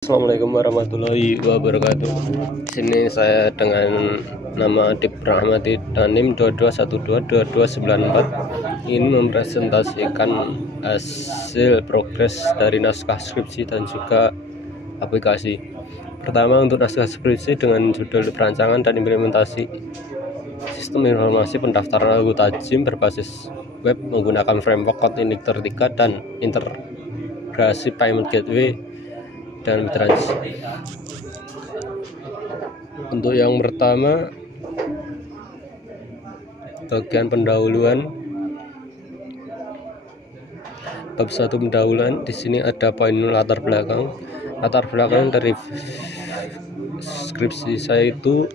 Assalamualaikum warahmatullahi wabarakatuh. Sini saya dengan nama Adib Rahmati dan NIM 22122294 ingin mempresentasikan hasil progres dari naskah skripsi dan juga aplikasi. Pertama, untuk naskah skripsi dengan judul perancangan dan implementasi sistem informasi pendaftaran anggota JIM berbasis web menggunakan framework Code-Injector 3 dan integrasi payment gateway dan Mitrans. Untuk yang pertama, bagian pendahuluan. Bab 1 pendahuluan. Di sini ada poin latar belakang. Latar belakang dari skripsi saya itu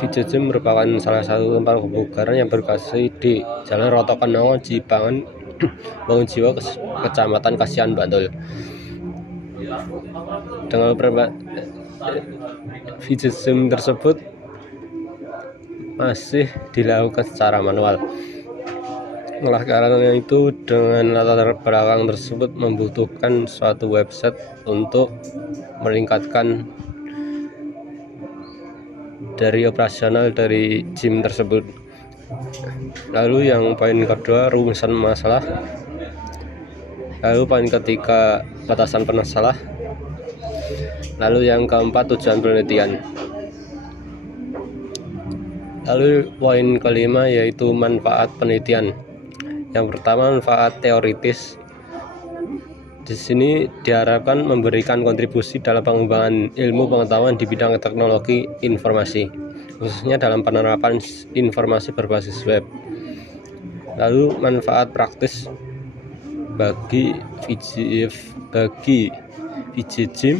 VJJIM merupakan salah satu tempat kebugaran yang berlokasi di Jalan Rotokenongo, Jipangan, Bangunjiwa, Kecamatan Kasihan, Bantul. Dengan VJJIM tersebut masih dilakukan secara manual. Oleh karena itu, dengan latar belakang tersebut membutuhkan suatu website untuk meningkatkan dari operasional dari JIM tersebut. Lalu yang poin kedua, rumusan masalah. Lalu poin ketiga, batasan penasalah. Lalu yang keempat, tujuan penelitian. Lalu poin kelima yaitu manfaat penelitian. Yang pertama, manfaat teoritis. Di sini diharapkan memberikan kontribusi dalam pengembangan ilmu pengetahuan di bidang teknologi informasi, khususnya dalam penerapan informasi berbasis web. Lalu manfaat praktis bagi VJJIM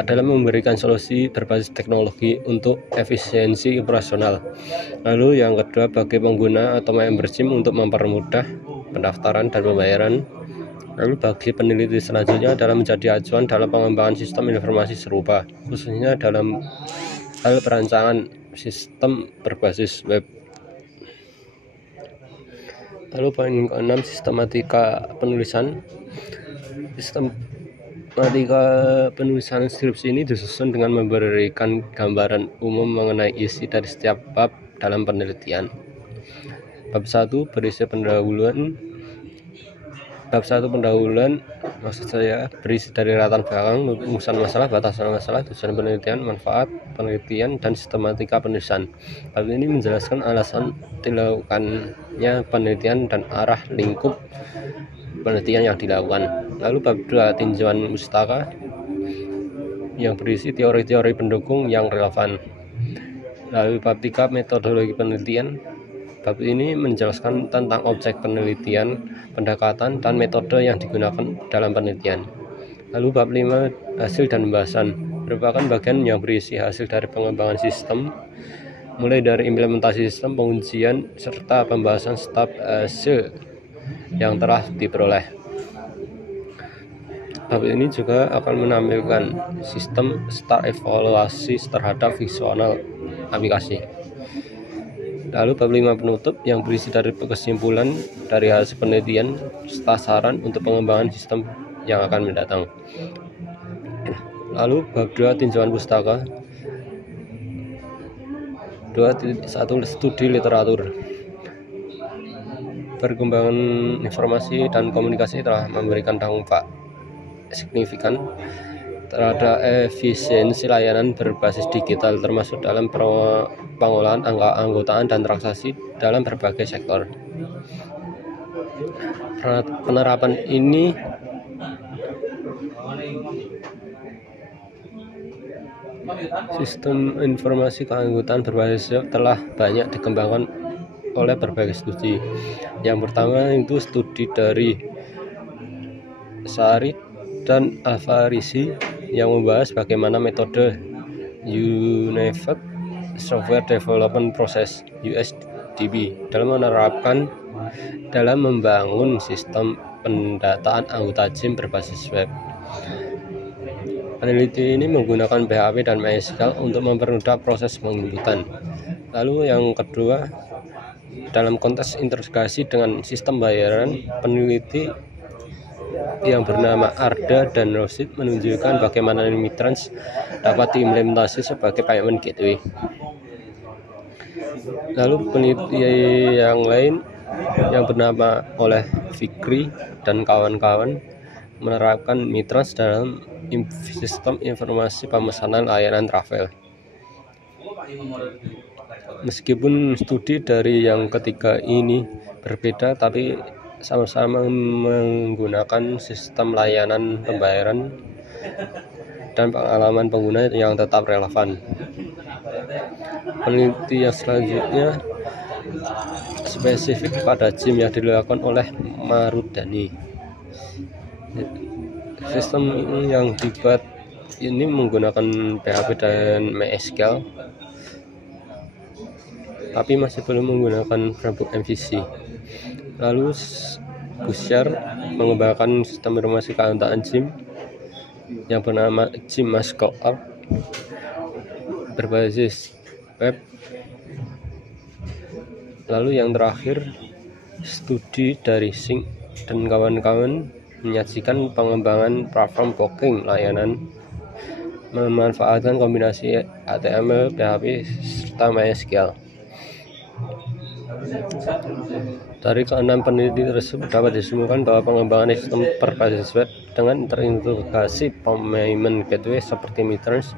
adalah memberikan solusi berbasis teknologi untuk efisiensi operasional. Lalu yang kedua, bagi pengguna atau member JIM untuk mempermudah pendaftaran dan pembayaran. Lalu bagi peneliti selanjutnya adalah menjadi acuan dalam pengembangan sistem informasi serupa, khususnya dalam hal perancangan sistem berbasis web. Lalu poin ke-6, sistematika penulisan. Sistematika penulisan skripsi ini disusun dengan memberikan gambaran umum mengenai isi dari setiap bab dalam penelitian. Bab 1 berisi pendahuluan. Bab 1 pendahuluan maksud saya berisi dari latar belakang, rumusan masalah, batasan masalah, tujuan penelitian, manfaat penelitian, dan sistematika penulisan. Bab ini menjelaskan alasan dilakukannya penelitian dan arah lingkup penelitian yang dilakukan. Lalu bab 2 tinjauan pustaka yang berisi teori-teori pendukung yang relevan. Lalu bab 3 metodologi penelitian. Bab ini menjelaskan tentang objek penelitian, pendekatan, dan metode yang digunakan dalam penelitian. Lalu bab 5 hasil dan pembahasan merupakan bagian yang berisi hasil dari pengembangan sistem, mulai dari implementasi sistem, pengujian, serta pembahasan staf hasil yang telah diperoleh. Bab ini juga akan menampilkan sistem start evaluasi terhadap visual aplikasi. Lalu bab 5 penutup yang berisi dari kesimpulan dari hasil penelitian serta saran untuk pengembangan sistem yang akan mendatang. Lalu bab 2 tinjauan pustaka. 2.1 studi literatur. Perkembangan informasi dan komunikasi telah memberikan dampak signifikan terhadap efisiensi layanan berbasis digital, termasuk dalam pengolahan anggotaan dan transaksi dalam berbagai sektor. Penerapan ini sistem informasi keanggotaan berbasis web telah banyak dikembangkan oleh berbagai studi. Yang pertama itu studi dari Sarit dan Alfarisi yang membahas bagaimana metode Unified Software Development Process USDP dalam membangun sistem pendataan anggota JIM berbasis web. Peneliti ini menggunakan PHP dan MySQL untuk mempermudah proses penginputan. Lalu yang kedua, dalam konteks integrasi dengan sistem bayaran, peneliti yang bernama Arda dan Rosid menunjukkan bagaimana Mitrans dapat diimplementasi sebagai payment gateway. Lalu peneliti yang lain yang bernama oleh Fikri dan kawan-kawan menerapkan Mitrans dalam sistem informasi pemesanan layanan travel. Meskipun studi dari yang ketiga ini berbeda, tapi sama-sama menggunakan sistem layanan pembayaran dan pengalaman pengguna yang tetap relevan. Peneliti yang selanjutnya spesifik pada JIM yang dilakukan oleh Marudani. Sistem yang dibuat ini menggunakan PHP dan MySQL, tapi masih belum menggunakan framework MVC. Lalu Busyar mengembangkan sistem informasi keanggotaan JIM yang bernama JIM MySQL berbasis web. Lalu yang terakhir, studi dari Singh dan kawan-kawan menyajikan pengembangan platform booking layanan memanfaatkan kombinasi HTML, PHP, serta MySQL. Dari keenam peneliti tersebut dapat disimpulkan bahwa pengembangan sistem berbasis web dengan terintegrasi payment gateway seperti Mitrans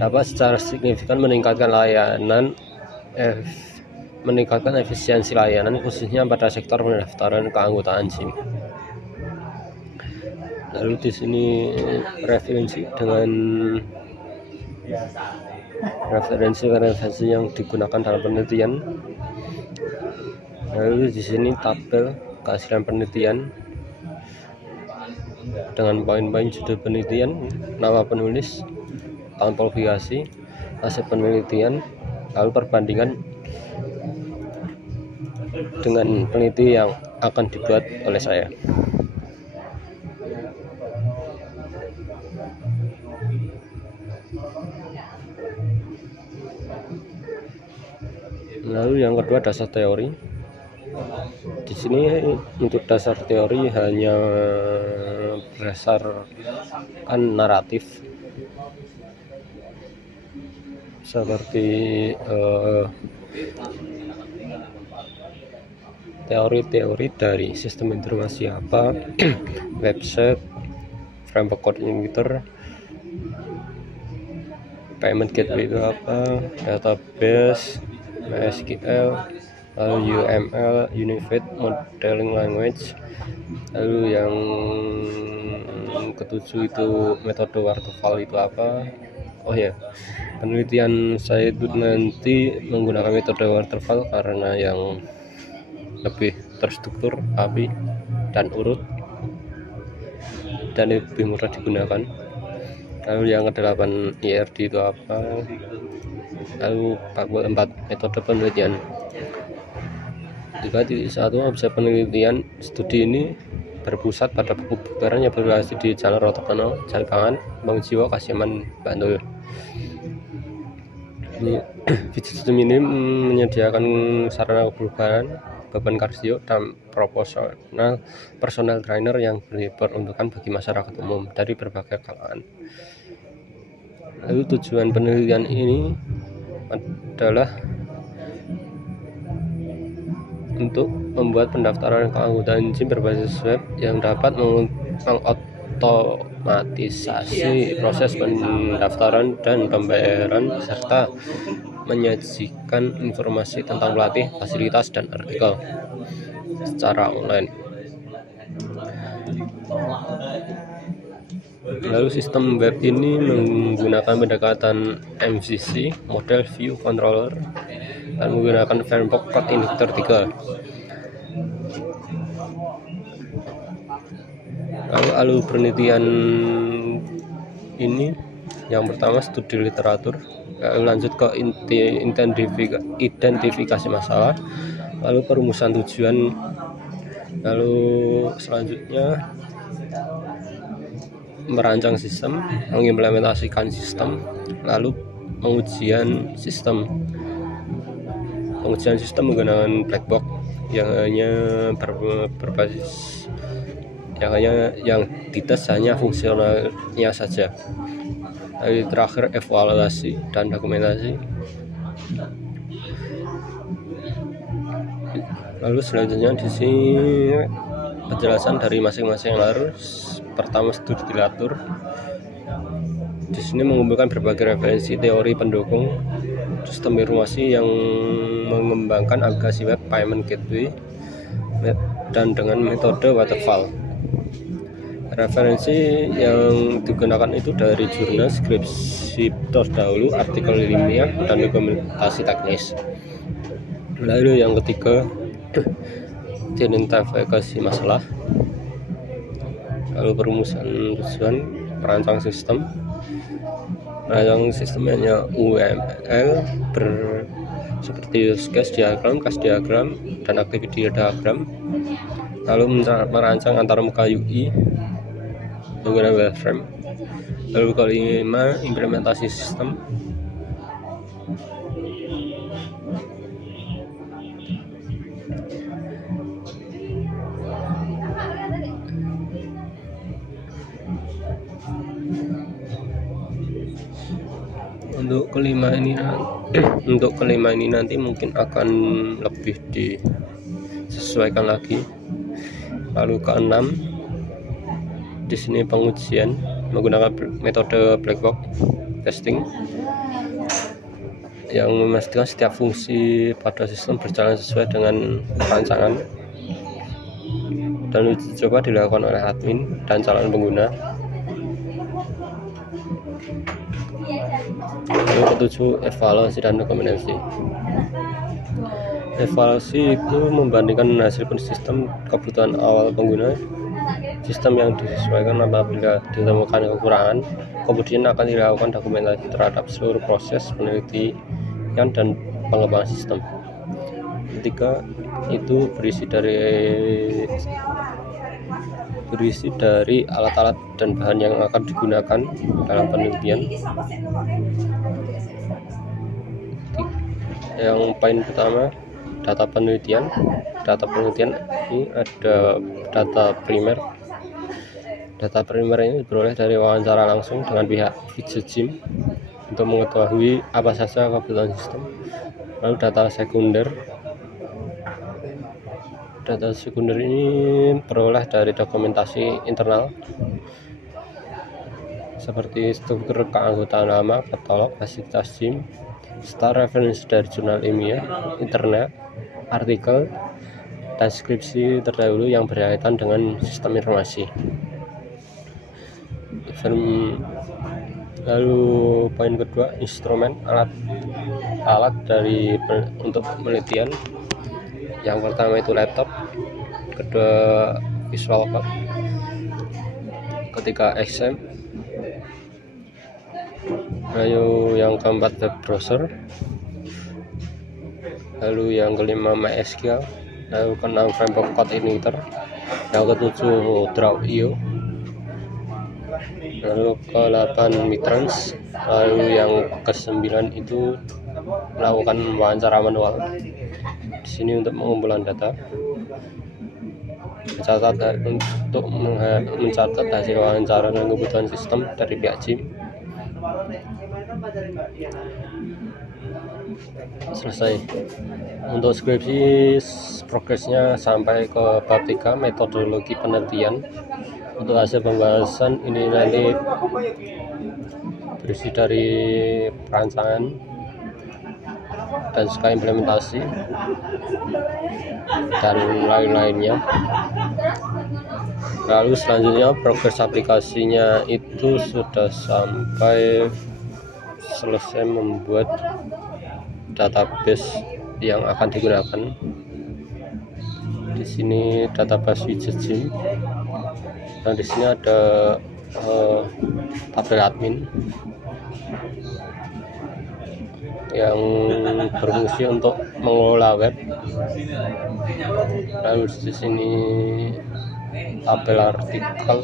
dapat secara signifikan meningkatkan efisiensi layanan, khususnya pada sektor pendaftaran keanggotaan JIM. Lalu di sini referensi yang digunakan dalam penelitian. Lalu di sini tabel kehasilan penelitian dengan poin-poin judul penelitian, nama penulis, tahun publikasi, hasil penelitian, lalu perbandingan dengan peneliti yang akan dibuat oleh saya. Lalu yang kedua, dasar teori. Di sini untuk dasar teori hanya berdasarkan naratif seperti teori-teori dari sistem informasi apa, website, framework coordinator, payment gateway itu apa, database, MySQL, lalu UML, Unified Modeling Language. Lalu yang ketujuh itu metode waterfall itu apa. Oh ya, penelitian saya itu nanti menggunakan metode waterfall karena yang lebih terstruktur, rapi, dan urut, dan lebih mudah digunakan. Lalu yang ke-8 IRD itu apa. Lalu 44 metode penelitian. 3.1 objek penelitian studi ini berpusat pada buku putaran yang berlokasi di Jalan Rotokono, Jalipangan, Bangun Jiwa, Kasiaman, Bantul. Sistem ini menyediakan sarana perubahan, beban kardio, dan proporsional personal trainer yang diperuntukkan bagi masyarakat umum dari berbagai kalangan. Lalu tujuan penelitian ini adalah untuk membuat pendaftaran keanggotaan JIM berbasis web yang dapat mengotomatisasi proses pendaftaran dan pembayaran serta menyajikan informasi tentang pelatih, fasilitas, dan artikel secara online. Lalu sistem web ini menggunakan pendekatan MVC, Model View Controller, dan menggunakan framework Coordinator 3. Lalu penelitian ini yang pertama studi literatur, lalu lanjut ke identifikasi masalah, lalu perumusan tujuan, lalu selanjutnya merancang sistem, mengimplementasikan sistem, lalu pengujian sistem menggunakan black box yang hanya berbasis yang dites hanya fungsionalnya saja. Lalu terakhir evaluasi dan dokumentasi. Lalu selanjutnya di sini penjelasan dari masing-masing lalu. Pertama, studi diatur. Di sini mengumpulkan berbagai referensi teori pendukung sistem informasi yang mengembangkan aplikasi web payment gateway dan dengan metode waterfall. Referensi yang digunakan itu dari jurnal, skripsi terdahulu, artikel ilmiah, dan dokumentasi teknis. Lalu yang ketiga, identifikasi masalah, lalu perumusan tujuan, perancang sistem. Perancang sistemnya UML seperti use case diagram, case diagram, dan activity diagram. Lalu merancang antar muka UI menggunakan wireframe. Lalu kelima, implementasi sistem. Untuk kelima ini nanti mungkin akan lebih disesuaikan lagi. Lalu keenam, di sini pengujian menggunakan metode black box testing yang memastikan setiap fungsi pada sistem berjalan sesuai dengan rancangan, dan uji coba dilakukan oleh admin dan calon pengguna. Lalu ketujuh, evaluasi dan dokumentasi. Evaluasi itu membandingkan hasil sistem kebutuhan awal pengguna, sistem yang disesuaikan apabila ditemukan kekurangan, kemudian akan dilakukan dokumentasi terhadap seluruh proses penelitian dan pengembangan sistem. Ketiga, itu berisi dari alat-alat dan bahan yang akan digunakan dalam penelitian. Yang poin pertama, data penelitian. Data penelitian ini ada data primer. Data primer ini diperoleh dari wawancara langsung dengan pihak Fujitsu untuk mengetahui apa saja kebutuhan sistem. Lalu data sekunder. Data sekunder ini peroleh dari dokumentasi internal seperti struktur keanggotaan nama, katalog, fasilitas SIM, serta referensi dari jurnal ilmiah, internet, artikel, dan skripsi terdahulu yang berkaitan dengan sistem informasi. Lalu poin kedua, instrumen, alat untuk penelitian. Yang pertama itu laptop, kedua visual code, ketiga XM, lalu yang keempat web browser, lalu yang kelima MySQL, lalu keenam framework code editor, yang ketujuh Draw.io, lalu ke-8 Mitrans, lalu yang ke-9 itu melakukan wawancara manual. Di sini untuk pengumpulan data, mencatat hasil wawancara dan kebutuhan sistem dari pihak SIM. Selesai. Untuk skripsi progresnya sampai ke bab 3, metodologi penelitian. Untuk hasil pembahasan ini nanti berisi dari perancangan dan juga implementasi dan lain-lainnya. Lalu selanjutnya progres aplikasinya itu sudah sampai selesai membuat database yang akan digunakan. Di sini database Fujitsu. Nah, di sini ada tabel admin yang berfungsi untuk mengelola web. Lalu di sini tabel artikel,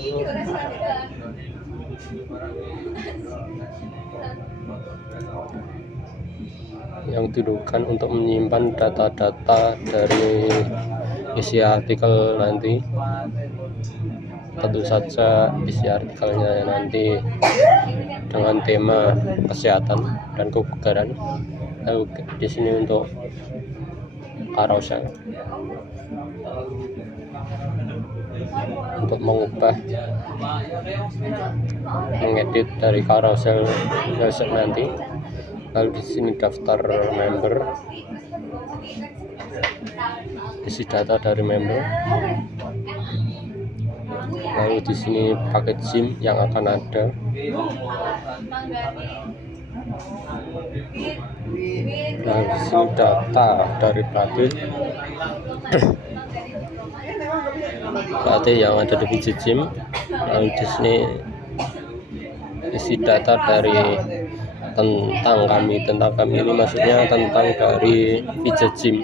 yang digunakan untuk menyimpan data-data dari isi artikel nanti. tentu saja isi artikelnya nanti dengan tema kesehatan dan kebugaran. Lalu di sini untuk carousel, untuk mengubah, mengedit dari carousel website nanti. Lalu di sini daftar member, isi data dari member. Lalu di sini paket SIM yang akan ada. Lalu di sini data dari pelatih yang ada di Fidget Gym. Lalu di sini isi data dari tentang kami ini maksudnya tentang dari Fidget Gym.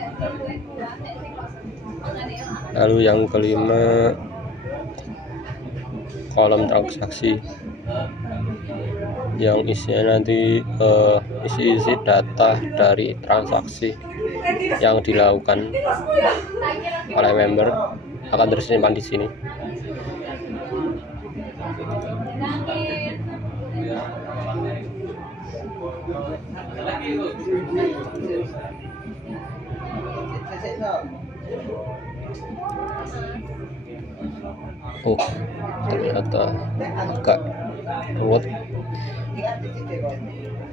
Lalu yang kelima, kolom transaksi yang isinya nanti isi data dari transaksi yang dilakukan oleh member akan tersimpan di sini. Oh, ternyata agak ruwet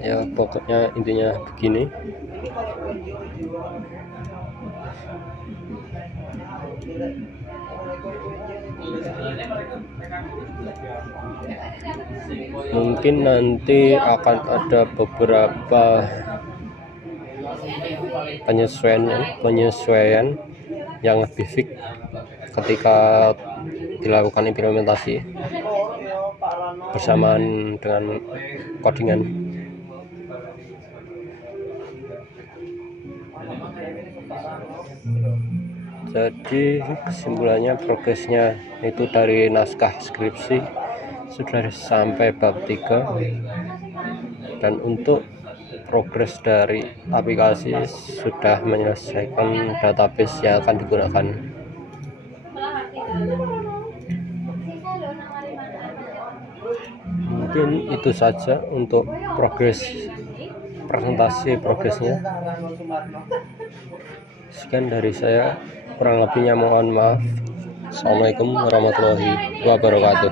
ya, pokoknya intinya begini. Mungkin nanti akan ada beberapa penyesuaian yang lebih fix ketika dilakukan implementasi bersamaan dengan codingan. Jadi kesimpulannya, progresnya itu dari naskah skripsi sudah sampai bab 3, dan untuk progres dari aplikasi sudah menyelesaikan database yang akan digunakan. Mungkin itu saja untuk presentasi progresnya. Sekian dari saya, kurang lebihnya mohon maaf. Assalamualaikum warahmatullahi wabarakatuh.